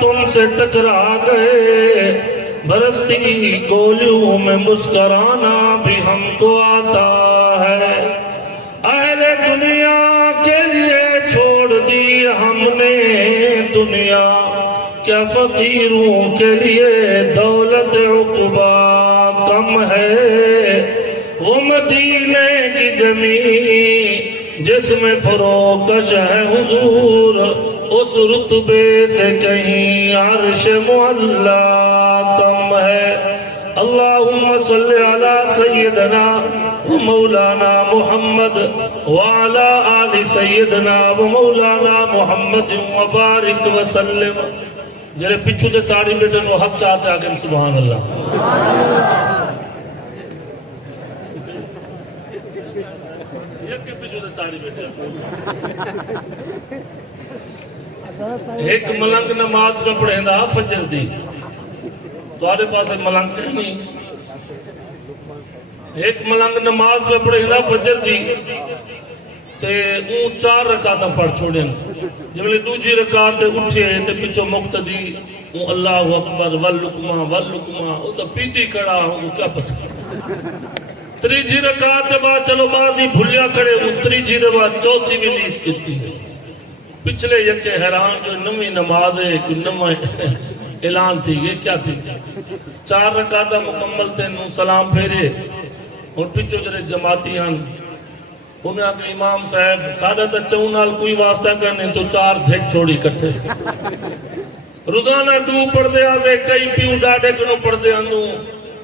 تم سے ٹکرا گئے، برستی گولیوں میں مسکرانا بھی ہم کو آتا ہے۔ اہل دنیا کے لیے چھوڑ دی ہم نے دنیا، کیا فقیروں کے لیے دولت عقبا کم ہے۔ وہ مدینے کی زمین جس میں فروکش ہے حضور، اس رتبے سے کہیں عرش معلا کم ہے۔ اللہم صلی علی سیدنا و مولانا محمد وعلی آل سیدنا و مولانا محمد وبارک وسلم۔ جرے پچھو دے تاڑی بیٹن وہ حق چاہتے آگے سبحان اللہ۔ ایک ملنگ نماز پہ پڑھیں دا فجر دی، تو آرے پاس ملنگ نہیں، ایک ملنگ نماز پہ پڑھیں دا فجر دی تے اون 4 رکعتاں پڑھ چھوڑیں، جب لے دوجی رکعت اٹھے تے پچھو مقتدی اون اللہ اکبر واللکمہ واللکمہ، او تا پیتی کڑا ہوں کیا پچھا۔ تریجی رکعت بعد چلو بازی بھلیا کھڑے، وہ تریجی دے بعد چوتھی بھی نیت کیتی ہے۔ پچھلے یکے حیران جو نمی نماز ہے، کوئی نمہ اعلان تھی، یہ کیا تھی؟ 4 رکعتہ مکمل تھے، نو سلام پھیرے اور پچھو جرے جماعتی ہن انہیں آکے امام صاحب سادہ تا چونال کوئی واسطہ کرنے تو 4 دھیک چھوڑی کٹھے روزانہ 2 پڑھ دے آزے، کئی پیو ڈاڑے کنو پڑھ دے اندوں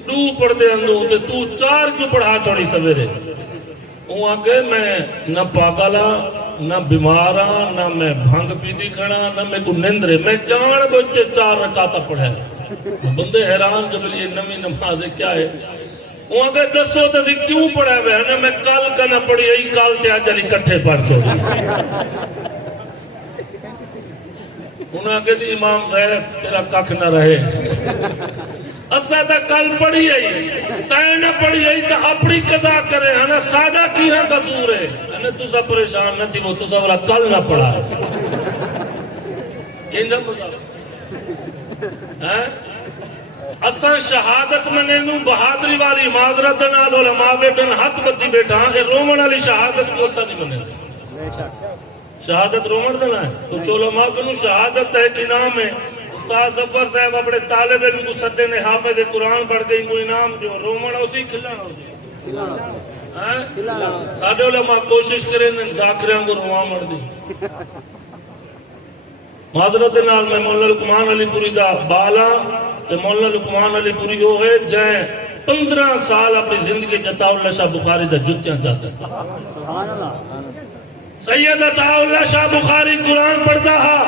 2 پڑھ دے اندوں تے تو 4 کیوں پڑھا چھوڑی سویرے۔ وہ آگے میں نہ پاگلا نہ بیمارا نہ میں بھنگ پیتی کھڑا نہ میں کو نندرے، میں جان بچے 4 رکعتہ پڑھے۔ بندے حیران جب یہ نمی نماز کیا ہے، وہ آگے دسو تو کیوں پڑھے ہوئے ہیں، میں کل کا نہ پڑھی ہے، کال تے آج علی کٹھے پڑھ چھوڑی۔ انہوں آگے دی امام صاحب تیرا ککھ نہ رہے، اسا تا کل پڑھی ہے تائیں نہ پڑھی ہے تا اپنی قضا کرے، ہنا سادہ کی ہے قصور ہے، ہنا تو سا پریشان نہ تھی، وہ تو سا والا کل نہ پڑھا ہے۔ کہیں جب بتا اسا شہادت منینوں بہادری والی معذرت نال علماء بیٹھن ہاتھ بدی بیٹھا کہ رومن والی شہادت کو اسا نہیں منیندے۔ شہادت رومن دینا ہے تو چو علماء کنو شہادت ہے کہ نام ہے۔ استاد ظفر صاحب اپنے طالب علم کو سدے نے حافظ قرآن پڑھ گئی کوئی نام جو رومن اسی کھلانا ہو جائے۔ ساڑھے علماء کوشش کریں دن ذاکریاں کو رواں مر دی۔ معذرت نال میں مولانا لقمان علی پوری دا بالا تے مولانا لقمان علی پوری ہو گئے جائیں 15 سال اپنی زندگی جتا اللہ شاہ بخاری دا جتیاں چاہتا ہے۔ سید عطا اللہ شاہ بخاری قرآن پڑھتا ہے،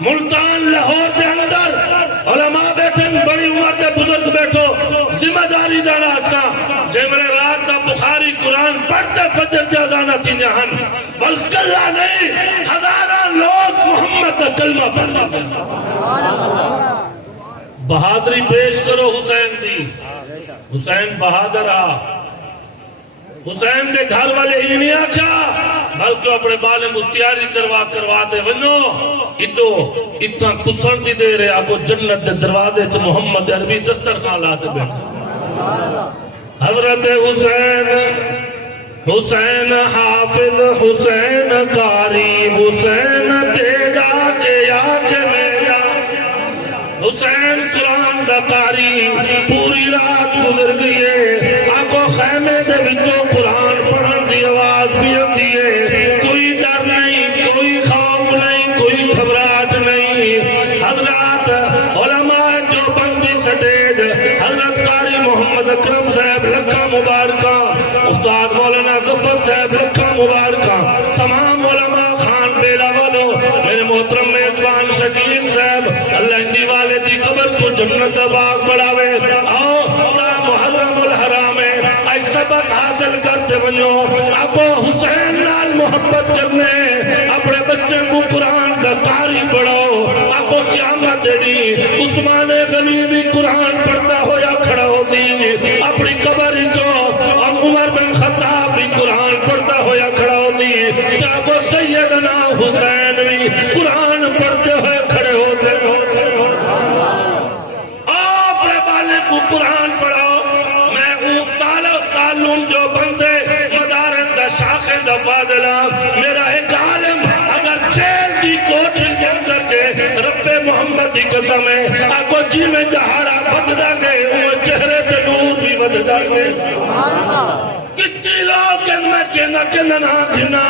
ملتان لاہور دے اندر علماء بیٹھن بڑی عمر دے بزرگ بیٹھو، ذمہ داری دانا اچھا جے میرے رات دا بخاری قرآن پڑھتے فجر جازانا تھی ہن بلکہ اللہ نہیں ہزاران لوگ محمد دا کلمہ پڑھنا۔ بہادری پیش کرو حسین دی، حسین بہادر آ، حسین دے گھر والے ہی نہیں آکھا بلکہ اپنے بالے متیاری کروا دے ونو ادو اتنا کسن دی دے رہے آپ جنت دے دروازے سے محمد عربی دسترخوان لاتے بیٹھے۔ حضرت حسین، حسین حافظ، حسین قاری، حسین تیرا کے آنکھ میرا، حسین قرآن دا قاری پوری رات گزر گئے، آنکھوں خیمے دے وچوں قرآن پڑھن دی آواز بھی ہوتی ہے، کوئی ڈر نہیں، کوئی خوف نہیں، کوئی گھبراہٹ نہیں۔ حضرات علماء جو بندی سٹیج حضرت قاری محمد اکرم صاحب لکھا مبارکہ، استاد مولانا ظفر صاحب لکھا مبارکہ، تمام علماء خان بیلا والو، میرے محترم میزبان شکیل صاحب اللہ اندی والے دی قبر کو جنت باغ بڑھاوے، آؤ محرم الحرام ہے آئی سبق حاصل کرتے بنو، ابو حسین نال محبت کرنے اپنے بچے کو قرآن کا قاری پڑھو، ابو قیامت دی عثمان غنی بھی قرآن پڑھتا ہویا کھڑا ہوتی، اپنی قبر جو عمر بن خطاب بھی قرآن پڑھتا ہویا کھڑا ہوتی، ابو سیدنا حسین بھی قرآن پڑھتے ہوئے کھڑے ہوتے۔ محمد دی قسم ہے آگو جی میں دہارا بددا گئے وہ چہرے تے نور بھی بددا گئے کتنی لوگ میں کہنا نا گھنا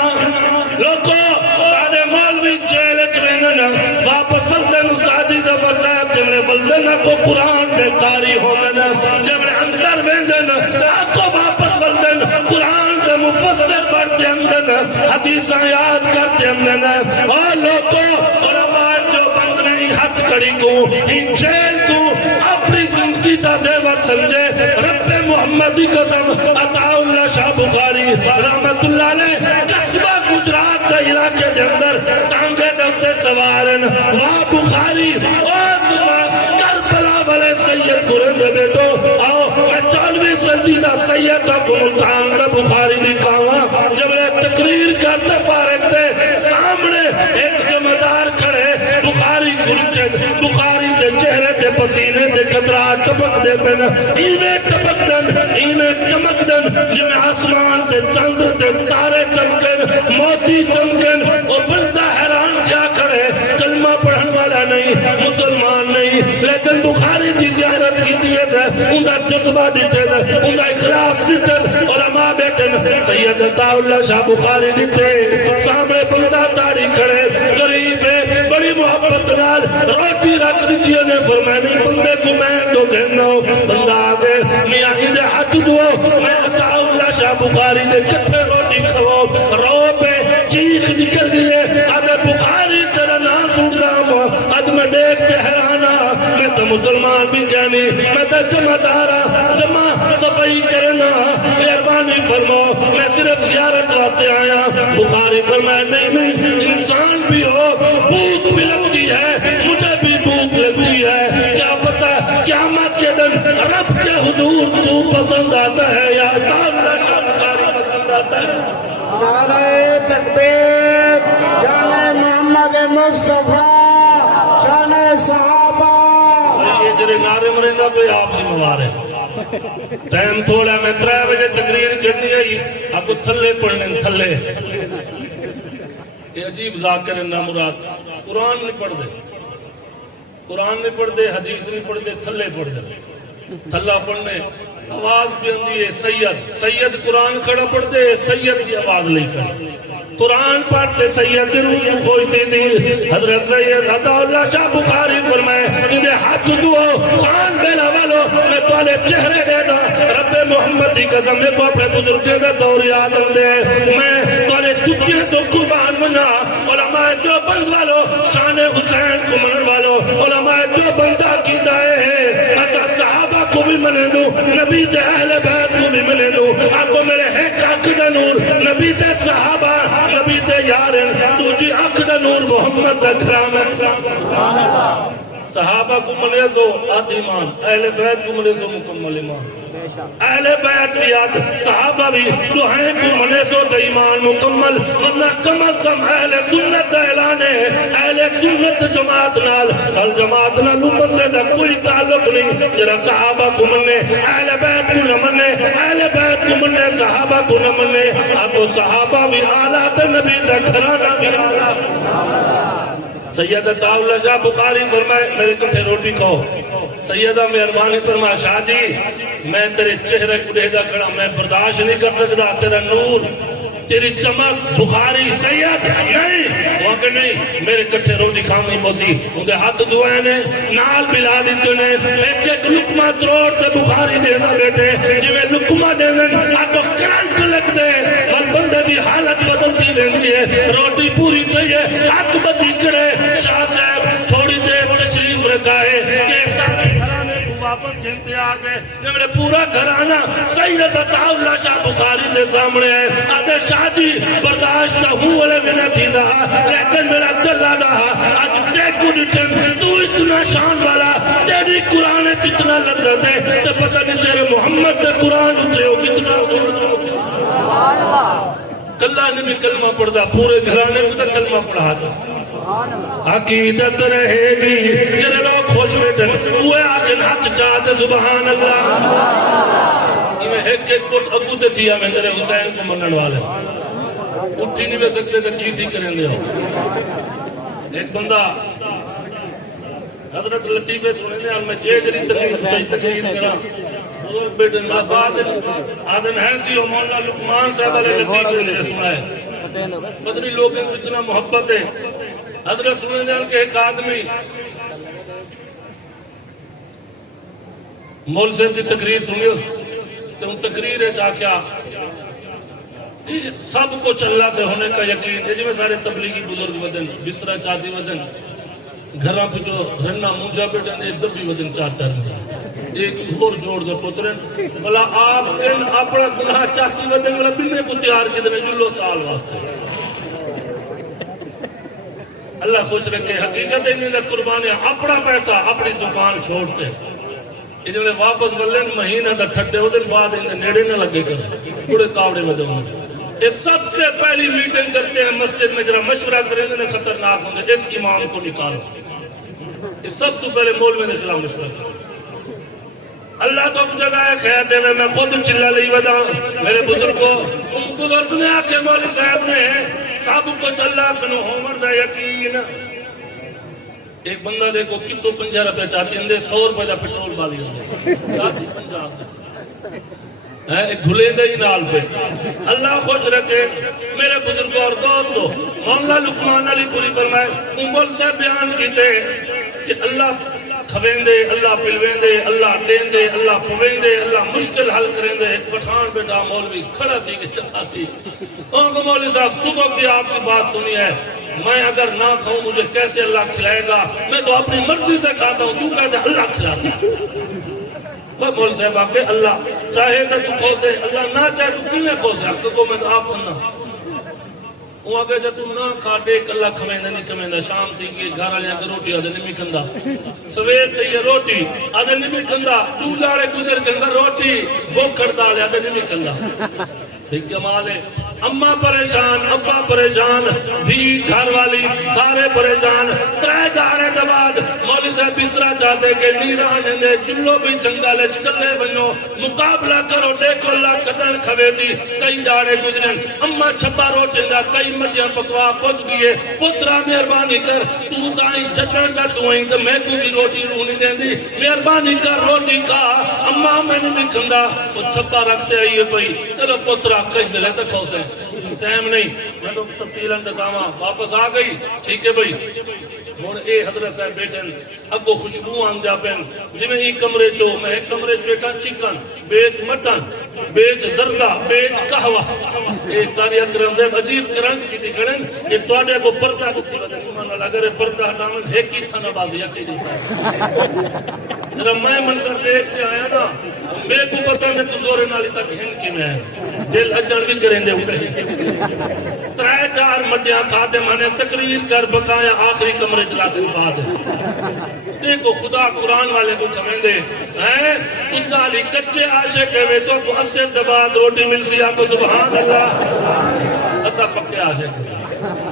لوگو سارے مولوی جیل چلنا واپس بلدن استادی زبر صاحب جمعے بلدن کو قرآن دے قاری ہونا جمعے اندر بیندن آگو واپس بلدن قرآن دے مفسر پڑھتے اندن حدیثاں یاد کرتے اندن اور لوگو علماء جو بند نہیں ہاتھ کڑی کو ہی جیل کو اپنی زندگی تا زیور سمجھے رب محمدی قسم عطا اللہ شاہ بخاری رحمت اللہ علیہ قصبہ گجرات کا علاقے دے اندر ٹانگے دے سوارن واہ بخاری اور کربلا والے سید قرآن دے بیٹو آؤ 14ویں صدی دا سید کو ملتان دا بخاری نہیں کہاں جب یہ تقریر کرتے پارک دے سامنے ایک جمعدار کھڑے بخاری گرچد بخاری دے چہرے دے پسینے دے قطرات ٹپک دے پہنا ایمیں ٹپک دن ایمیں چمک دن جمع آسمان دے چندر دے تارے چمکن موتی چمکن اور بندہ حیران کیا کھڑے کلمہ پڑھن والا نہیں مسلمان نہیں لیکن بخاری دی زیارت کی دیت ہے اندہ جذبہ دیتے ہیں اندہ اخلاص دیتے ہیں اور اما بیٹن سید عطا اللہ شاہ بخاری دیتے سامنے بندہ تاری کھڑے غریب ہے بڑی محبت نال روٹی رکھ دیتی ہے فرمائے نہیں بندے کو میں تو دینا ہو بندہ آگے میاں ہی دے ہاتھ دو میں عطا اللہ شاہ بخاری دے کٹھے روٹی کھو رو پہ چیخ نکل دیئے آدھے بخاری تیرا نا سوڑتا ہوں آج میں دیکھ کے حیرانا میں تو مسلمان بھی کہنی میں تو جمع دارا جمع صفائی کرنا مہربانی فرماؤ میں صرف زیارت واسطے آیا بخاری فرمائے نہیں انسان بھی ہو بھوک بھی لگتی ہے مجھے بھی بھوک لگتی ہے کیا پتا قیامت کے دن رب کے حضور تو پسند آتا ہے یا تعالی شاہ بخاری پسند آتا ہے نعرہ تکبیر جان محمد مصطفیٰ جان صحابہ یہ جرے نعرے مرندہ پہ آپ ذمہ وار ہیں ٹائم تھوڑا میں 3 بجے تقریر کرنی ہے آپ کو تھلے پڑھنے تھلے یہ عجیب ذاکر اللہ مراد قرآن نہیں پڑھ دے قرآن نہیں پڑھ دے حدیث نہیں پڑھ دے تھلے پڑھ دے تھلا پڑھنے آواز بھی اندھی ہے سید قرآن کھڑا پڑھ دے سید کی آواز نہیں کھڑی قرآن پڑھتے سید روح خوشتی تھی حضرت سید عطا اللہ شاہ بخاری فرمائے انہیں ہاتھ دو خان بیلا والو میں توالے چہرے دے دا رب محمد دی قسم میں کو اپنے بزرگے دا دور یاد اندے میں توالے چکے تو قربان منا علماء جو بند والو شان حسین کو منن والو علماء جو بندہ کی دائے ہیں ایسا صحابہ کو بھی منے دو نبی دے اہل بیت کو بھی منے دو آپ کو میرے ایک عقد نور نبی دے صحابہ نبی دے یارن تجھے عقد نور محمد دا کرام صحابہ کو منے دو آدھ ایمان اہل بیت کو منے دو مکمل ایمان اہل بیت بھی یاد صحابہ بھی دوہائیں کو منے دو دا ایمان مکمل ورنہ کم از کم اہل سنت دا اعلان ہے اہل سنت جماعت نال الجماعت نال امت دا کوئی تعلق نہیں جرا صحابہ کو منے اہل بیت کو نہ منے اہل بیت کو منے صحابہ کو نہ منے اب صحابہ بھی اعلیٰ تے نبی دا گھرانہ بھی اعلیٰ سید عطا اللہ شاہ بخاری فرمائے میرے کٹھے روٹی کھاؤ سیدہ مہربانی فرمائے شاہ جی میں تیرے چہرے کو دیدہ کھڑا میں برداشت نہیں کر سکتا تیرا نور تیری چمک بخاری سید نہیں وہاں کہ نہیں میرے کٹھے روٹی کھامی موزی انہیں ہاتھ دعائیں نے نال بلا دیتے نے ایک لکمہ تروڑ تے بخاری دینا بیٹے جو میں لکمہ دینا آپ کو کرنٹ لگ دے اور بندے دی حالت بدلتی رہنی ہے روٹی پوری تھی ہے ہاتھ بدی کرے شاہ صاحب تھوڑی دیر تشریف رکھائے کہ سارے گھرانے کو واپس جنتے آگئے جب میں پورا گھرانہ سید عطا اللہ شاہ بخاری دے سامنے ہے آدھے شاہ جی برداشت نہ ہوں والے میں نہ تھی دہا لیکن میرا عبداللہ دہا آج دیکھو نٹن تو اتنا شان والا تیری قرآن جتنا لذت ہے تو پتہ نہیں تیرے محمد دے قرآن اترے ہو کتنا کلہ نے بھی کلمہ پڑھتا پورے گھرانے کو تک کلمہ پڑھا تھا عقیدت رہے گی جنہیں لوگ خوش بیٹھن اوے آجن ہاتھ چاہتے سبحان اللہ میں ایک فٹ ابو تے تھیا میں تیرے حسین کو منن والے اٹھی نہیں بے سکتے تو کیسی کریں دے ہو ایک بندہ حضرت لطیفے سنے نے اور میں جیدری تقریر کرا اور بیٹے نافاد آدم ہے تھی مولانا لقمان صاحب علیہ لطیفے نے سنائے مدنی لوگوں کو اتنا محبت ہے حضرت سنے نے کہ ایک آدمی مول صاحب کی تقریر سنی تو ان تقریر ہے چاہ کیا سب کچھ اللہ سے ہونے کا یقین ہے جی میں سارے تبلیغی بزرگ ودن بسترہ چاہتی ودن گھراں پہ جو رنہ مونجا بیٹھن ایک دبی ودن چار چار ودن ایک اور جوڑ دے پترن بلا آپ ان اپنا گناہ چاہتی ودن بلا بنے کو تیار کے دنے جلو سال واسطے اللہ خوش رکھے حقیقت ہے انہیں قربانیاں اپنا پیسہ اپنی دکان چھوڑتے انہوں نے واپس ولن مہینہ دا ٹھٹے ہو دن بعد انہیں نیڑے نہ لگے کر بڑے کاوڑے میں دوں اس سب سے پہلی میٹنگ کرتے ہیں مسجد میں جرا مشورہ کریں انہیں خطرناک ہوں گے اس امام کو نکالو اس سب تو پہلے مولوی نے خلاف مشورہ کریں اللہ تو جزائے خیر دے میں خود چلا لئی ودا میرے بزرگوں اس بزرگ نے آکے مولوی صاحب نے سب کو چلا کنو عمر دا یقین ایک بندہ دیکھو کتوں 50 روپے چاہتی ہیں 100 روپے دا پیٹرول بالی ہوں چاہتی 50 ایک گھلے دے ہی نال پہ اللہ خوش رکھے میرے بزرگوں اور دوستو مولانا لقمان علی پوری فرمائے امبل سے بیان کیتے کہ اللہ کھویں دے اللہ پلویں دے اللہ دین دے اللہ پویں دے اللہ مشکل حل کریں دے ایک پٹھان بیٹا مولوی کھڑا تھی کہ چلا تھی مولوی صاحب صبح کی آپ کی بات سنی ہے میں اگر نہ کھاؤں مجھے کیسے اللہ کھلائے گا میں تو اپنی مرضی سے کھاتا ہوں تو کہتے اللہ کھلاتا ہے مول صاحب آکے اللہ چاہے تو کھوتے اللہ نہ چاہے تو کیوں کھوتے آپ کو میں تو آپ کھنا وہ آگے جا تو نہ کھا ڈیک اللہ کھمیندا نہیں کھمیندا شام تھی کہ گھر والے آگے روٹی آدھے نہیں کھندا سویر تھی یہ روٹی آدھے نہیں کھندا تو جاڑے گزر گنگا روٹی وہ کھڑتا لے آدھے نہیں کھندا کمال ہے اماں پریشان ابا پریشان دھی گھر والی سارے پریشان ترے داڑے دباد مولوی صاحب بسترا چاہتے کہ نیران دے جلو بھی جنگل چکلے بنو مقابلہ کرو دیکھو اللہ کدن کھوے دی کئی داڑے گزرن اماں چھپا روٹے دا کئی مجھے پکوا پوچھ گئے پترا مہربانی کر تو تائیں جنن دا تو ہیں تو میں کو بھی روٹی رونی دیں دی مہربانی کر روٹی کھا اماں میں نے بھی کھندا وہ چھپا رکھتے آئیے پئی چلو پترا کہیں دلے تک ہو سے ٹائم نہیں میں تو تفصیل انتظامہ واپس آ گئی ٹھیک ہے بھائی ہوں اے حضرت صاحب بیٹھن اگو خوشبو آن جا پین جی میں ایک کمرے چو میں ایک کمرے بیٹھا چکن بیچ مٹن بیچ زردہ بیچ قہوہ ایک تاری اکرم صاحب عجیب کرن کی تھی کرن یہ توڑے کو پردہ کو تھی بدن سبحان اللہ اگر پردہ ہٹامن ہے کی تھا نبازی اکی دی ذرا میں منظر دیکھ کے آیا نا میں کو پتہ میں تو زورے نالی تک ہن کی میں دل اجڑ بھی کریں دے ہوئے ترائے چار مڈیاں کھا دے میں نے تقریر کر بقایا آخری کمرے چلا دن بعد دیکھو خدا قرآن والے کو کھمیں دے اس سالی کچے عاشق ہے تو کو 80 دباد روٹی مل سی آپ کو سبحان اللہ ایسا پکے عاشق ہے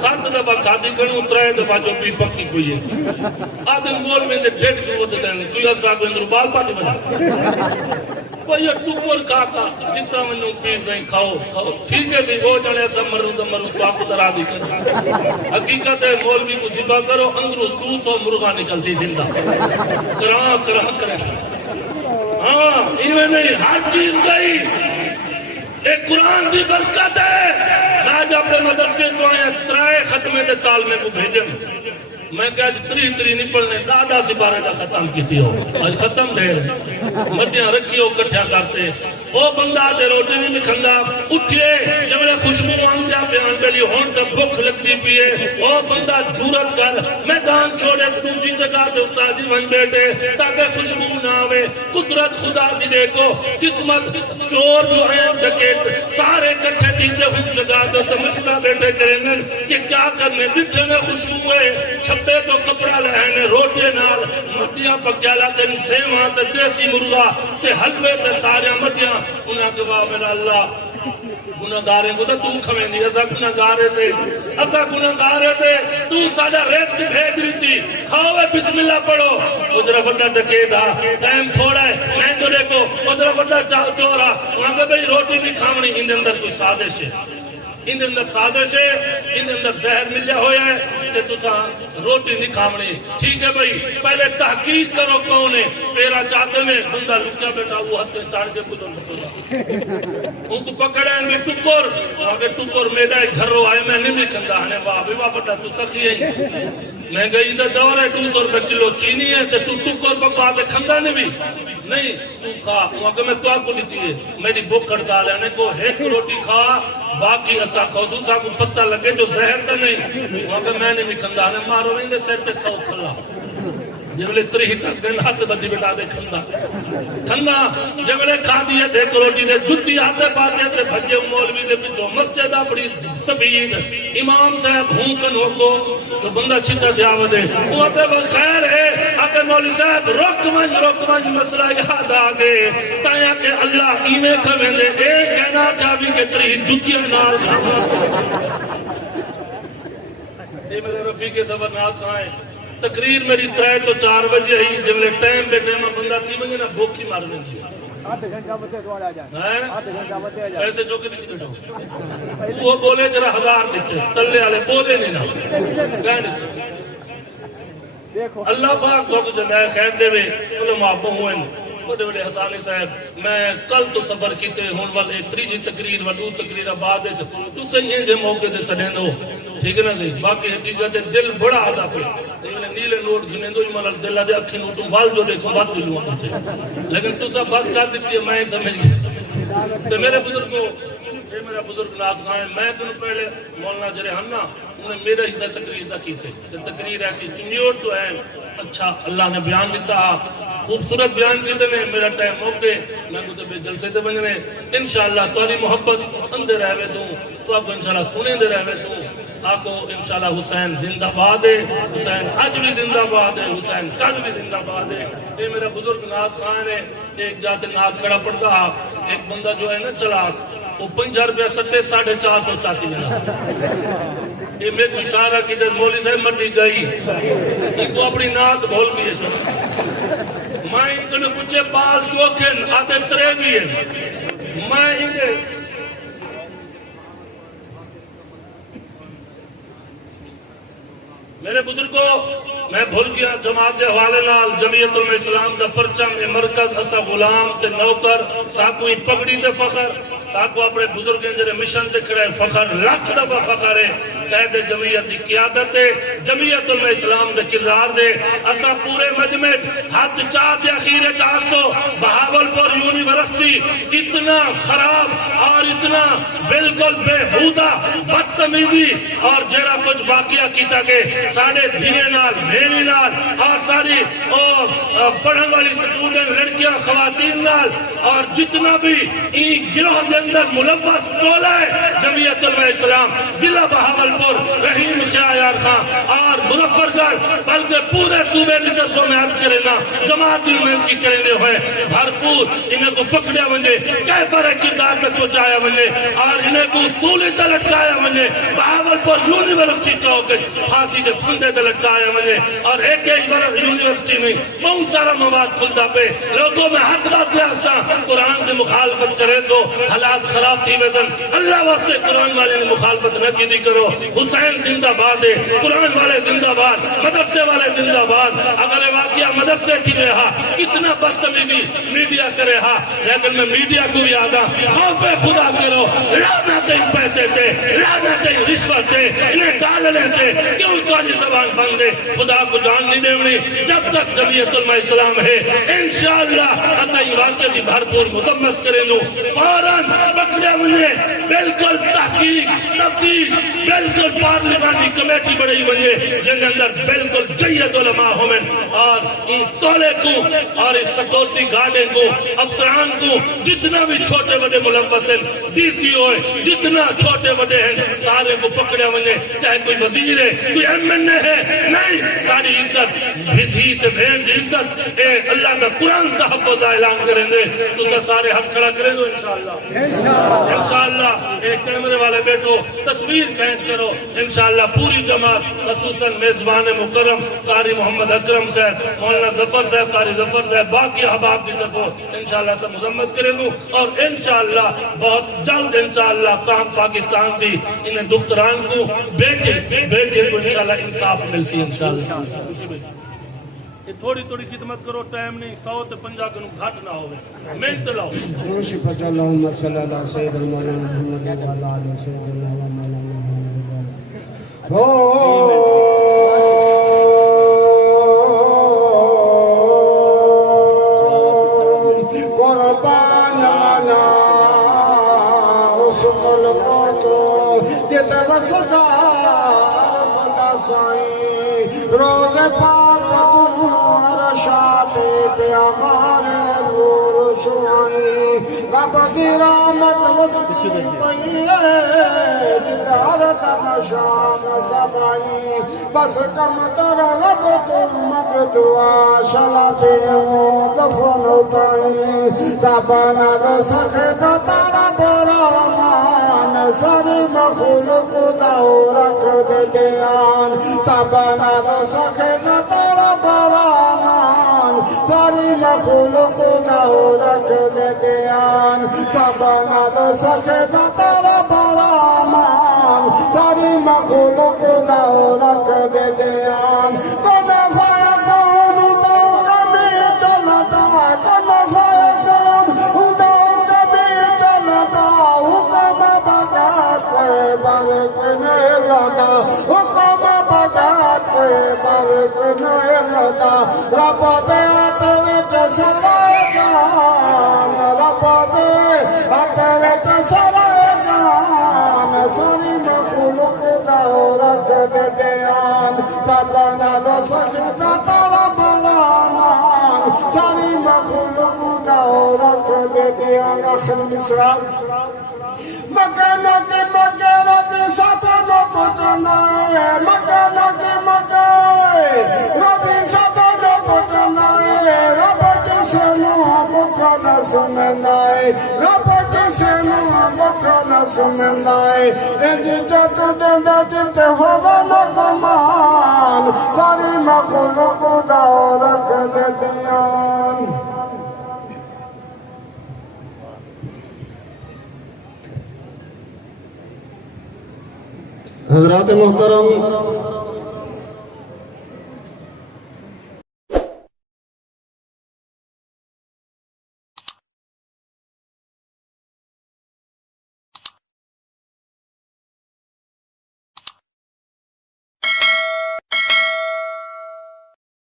7 دفعہ کھادی کرنوں 3 دفعہ جو بھی پکی کوئی ہے آدم بول میں سے ڈیٹ کی وقت دیں تو یہ ساکو اندر بال پاتی بنا وہ یہ ٹکر کھا جتنا منوں پیر دیں کھاؤ ٹھیک ہے دی وہ جانے ایسا مرود تو آپ کو ترا دی کر حقیقت ہے مولوی کو ذبح کرو اندروں 200 مرغا نکل سی زندہ کرا کرے ہاں ایویں نہیں ہر چیز گئی ایک قرآن دی برکت ہے میں آج اپنے مدرسے جو آئے 3 ختمے دے تالمے کو بھیجن میں کہا جی 3 نہیں پڑھنے دادا سی بارے دا ختم کی تھی ہو آج ختم دیر مدیاں رکھی ہو کٹھا کرتے وہ بندہ دے روٹی نہیں مکھندا اٹھے جب میں خوشبو آنجا بیان کری ہون تک بھوک لگتی پیے وہ بندہ جھورت کر میدان چھوڑے دوسری جگہ دے استادی بن بیٹھے تاکہ خوشبو نہ آوے قدرت خدا دی دیکھو قسمت چور جو ہیں ڈکیٹ سارے کٹھے دیتے ہوں جگہ دے تو مشورہ بیٹھے کریں گے کہ کیا کرنے بٹھے میں خوشبو ہے چھپے تو کپڑا لہنے روٹے نال مدیاں پکیالا تن سیوان تے دیسی مرغا تے حلوے تے سارے مدیاں انہاں کے بعد میرا اللہ گناہگاریں کو تو کھویں دی ایسا گناہگارے سے تو ساجا ریت کی بھیج رہی تھی کھاؤ بسم اللہ پڑھو ادھر بڑا ڈکیٹا ٹائم تھوڑا ہے میں تو دیکھو ادھر بڑا چورا وہاں کہ بھئی روٹی بھی کھاونی ان اندر کوئی سازش ہے ان اندر سازش ہے، ان اندر زہر ملیا ہویا ہے تے تساں روٹی نہیں کھاونی. ٹھیک ہے بھائی، پہلے تحقیق کرو کون ہے. پیرا چاہتے میں بندہ لکیا بیٹھا وہ ہتھے چاڑ کے کدھر مسولا ان کو پکڑے بھی ٹکر آگے ٹکر میرا گھروں آئے میں نہیں کھندا ہنے واہ بھی واہ بٹا تو سخی ہے مہنگائی دا دور ہے. 200 روپے کلو چینی ہے تے تو ٹکر پکوا دے کھندا نہیں بھی نہیں تو کھا. اگر میں تو آپ کو دیتی ہے میری بھوک ہڑتال ہے کو ایک روٹی کھا باقی اسا کھوسو سا کو پتہ لگے جو زہر تو نہیں. اگر میں نہیں کھندا ہنے مارو نہیں دے سر تے سو کھلا جبلے تری تک دن ہاتھ بدی بٹا دے کھندا کھندا جبلے کھا دیے تھے روٹی دے جتی ہاتھے پاتے تھے بھجے مولوی دے پچھو مسجد بڑی سبید امام صاحب ہوں کن ہو کو تو بندہ چھتا جاو دے وہ تے خیر ہے آتے مولوی صاحب رک ونج مسئلہ یاد آگے تایا کہ اللہ ایمیں کھویں دے ایک کہنا چاہوی کہ تری جتیاں نال اے میرے رفیق سفر نات کھائیں. تقریر میری 3 تو 4 بجے ہی جب ٹائم پہ ٹائم بندہ تھی مجھے نا بھوک ہی مارنے کی ایسے جو کہ نہیں بیٹھو وہ بولے جرا 1000 دیتے تلے والے بولے نہیں نا اللہ پاک کو جزائے خیر دے وے علماء بہویں بڑے بڑے حسانی صاحب میں کل تو سفر کیتے ہون وال ایک تریجی تقریر و 2 تقریر بعد تو صحیح ہے جے موقع دے سڑیں دو ٹھیک ہے نا جی. باقی حقیقت دل بڑا آدھا پہ نیلے نوٹ گھنے دو ملال دل آدھے اکھی نوٹوں وال جو دیکھو بات دلوں مجھے لیکن تو سب بس کر دیتی ہے میں سمجھ گیا. تو میرے بزرگوں اے میرا بزرگ ناز خان میں تو پہلے مولانا جرے ہننا انہیں میرا حصہ تقریر دا کیتے تقریر ایسی چنیوڑ تو ہے اچھا اللہ نے بیان دیتا خوبصورت بیان کیتے نے میرا ٹائم موقع میں کو تو جلسے تے بننے انشاءاللہ تاری محبت اندے رہوے سوں تو آپ کو انشاءاللہ سنے دے رہوے سوں آپ کو انشاءاللہ حسین زندہ باد ہے حسین آج بھی زندہ باد ہے حسین کل بھی زندہ باد ہے. یہ میرا بزرگ نعت خان ہے ایک جاتے نعت کھڑا پڑتا ایک بندہ جو ہے نا چلا وہ 50 روپیہ سٹے 450 چاہتی ملا یہ میں کو اشارہ کی جب مولی صاحب مرنی گئی ایک کو اپنی نعت بھول بھی ہے سب میں انہیں پوچھے بال چوکھن آتے ترے بھی ہے میں انہیں میرے بزرگوں میں بھول گیا جماعت دے حوالے نال جمعیت الاسلام دا پرچم مرکز اسا غلام تے نوکر ساکوئی پگڑی دے فخر ساکو اپنے بزرگیں جرے مشن تے کھڑے فخر لاکھ دفعہ فخر ہے قید جمعیت دی قیادت ہے جمعیت الاسلام دے کردار دے اسا پورے مجمع ہاتھ 4 تے اخیر 400 بہاولپور یونیورسٹی اتنا خراب اور اتنا بالکل بےہودہ بدتمیزی اور جڑا کچھ واقعہ کیتا گئے سارے دھیے نال بھیڑی نال اور ساری پڑھن والی سٹوڈنٹ لڑکیاں خواتین نال اور جتنا بھی این گروہ دے اندر ملوث ٹولا ہے جمعیت الاسلام ضلع بہاولپور رحیم شاہ یار خان اور مظفر گڑھ بلکہ پورے صوبے کی طرف میں عرض کرے نا جماعت المحمد کی کرے دے ہوئے بھرپور انہیں کو پکڑیا ونجے کیفر کردار تک پہنچایا ونجے اور انہیں کو اصولی تے لٹکایا ونجے بہاولپور یونیورسٹی چوک پھانسی کے پھندے تے لٹکایا ونجے اور ایک برس یونیورسٹی میں بہت سارا مواد کھلتا پہ لوگوں میں حد بات دیا سا قرآن کی مخالفت کرے تو حالات خراب تھی وزن اللہ واسطے قرآن والے نے مخالفت نہ کی دی کرو حسین زندہ باد ہے قرآن والے زندہ باد مدرسے والے زندہ باد اگر یہ واقعہ مدرسے تھی رہا کتنا بدتمیزی میڈیا کرے ہا لیکن میں میڈیا کو بھی آدھا خوف خدا کرو لانا تے پیسے تے لانا تے رشوت تے انہیں ڈالنے تے کیوں تاری زبان بندے خدا کو جان نہیں دیونی جب تک جمعیت الاسلام ہے انشاءاللہ اتائی واقعہ دی بھرپور مدمت کریں دو فوراں پکڑے ہوئے بالکل تحقیق تفتیش بالکل پارلیمانی کمیٹی بڑی ہوئے جن اندر بالکل جید علماء ہوئے اور ان تولے کو اور اس سکورٹی گارڈیں کو افسران کو جتنا بھی چھوٹے بڑے ملوث ہیں ڈی سی ہوئے جتنا چھوٹے بڑے ہیں سارے کو پکڑے ہوئے چاہے کوئی وزیر ہے کوئی ایم این اے ہے نہیں ساری عزت دھیت بہن دی عزت اے اللہ دا قرآن تحفظ اعلان کریں دے تو سارے ہاتھ کھڑا کریں دو انشاءاللہ ایک کیمرے والے بیٹھو تصویر کھینچ کرو انشاءاللہ پوری جماعت خصوصاً میزبان مکرم قاری محمد اکرم صاحب مولانا ظفر صاحب قاری ظفر صاحب باقی احباب کی طرف انشاءاللہ سے مذمت کرے گو اور انشاءاللہ بہت جلد انشاءاللہ کام پاکستان دی انہیں دختران کو بیٹے کو انشاءاللہ انصاف ملسی انشاءاللہ یہ تھوڑی خدمت کرو ٹائم نہیں 100 تے 50 کنو گھٹ نہ ہوئے محنت لاؤ دوشی پچھا اللہم صلی اللہ سیدنا مولانا محمد وعلا علیہ سیدنا مولانا قربان منا اس ملک تو جتے وسدا ربتا سائیں روز پاک تمہارا شاتے پہ ہمارے نور شوائیں رب دی رحمت وسدی پہلے جدار تمشان سبائیں بس کم تر رب تم مقدعا شلاتے ہو دفن اتائیں سپانا دو سخت تارا برامان ساری مخلوق داؤ رکھ دے دیان سپانا دو سخت تارا برامان ساری مخلوق داؤ رکھ دے دیان سپانا دو سخت تارا برامان ساری مخلوق داؤ رکھ دے دیان کون فایا کون دو کبھی چلتا کون فایا کون دو کبھی چلتا حکم بگا کوئی برک نہیں لتا حکم بگا کوئی برک نہیں لتا رب دے تیرے چسرائے جان رب دے تیرے چسرائے جان ساری مخلوق داؤ رکھ دے دیان سپنا دو سخت تارا برامان ساری مخلوق داؤ رکھ دے دیان آخر مصرع مکانہ کی مکانہ دی سپنوں کو جنائے مکانہ کی مکانہ دی سپنوں کو جنائے رب کسی نوہ مکانہ سننائے رب کسی نوہ مکانہ سننائے جت دندہ جت ہوا مکمان ساری مخلوق داؤ رکھ دے دیان حضرات محترم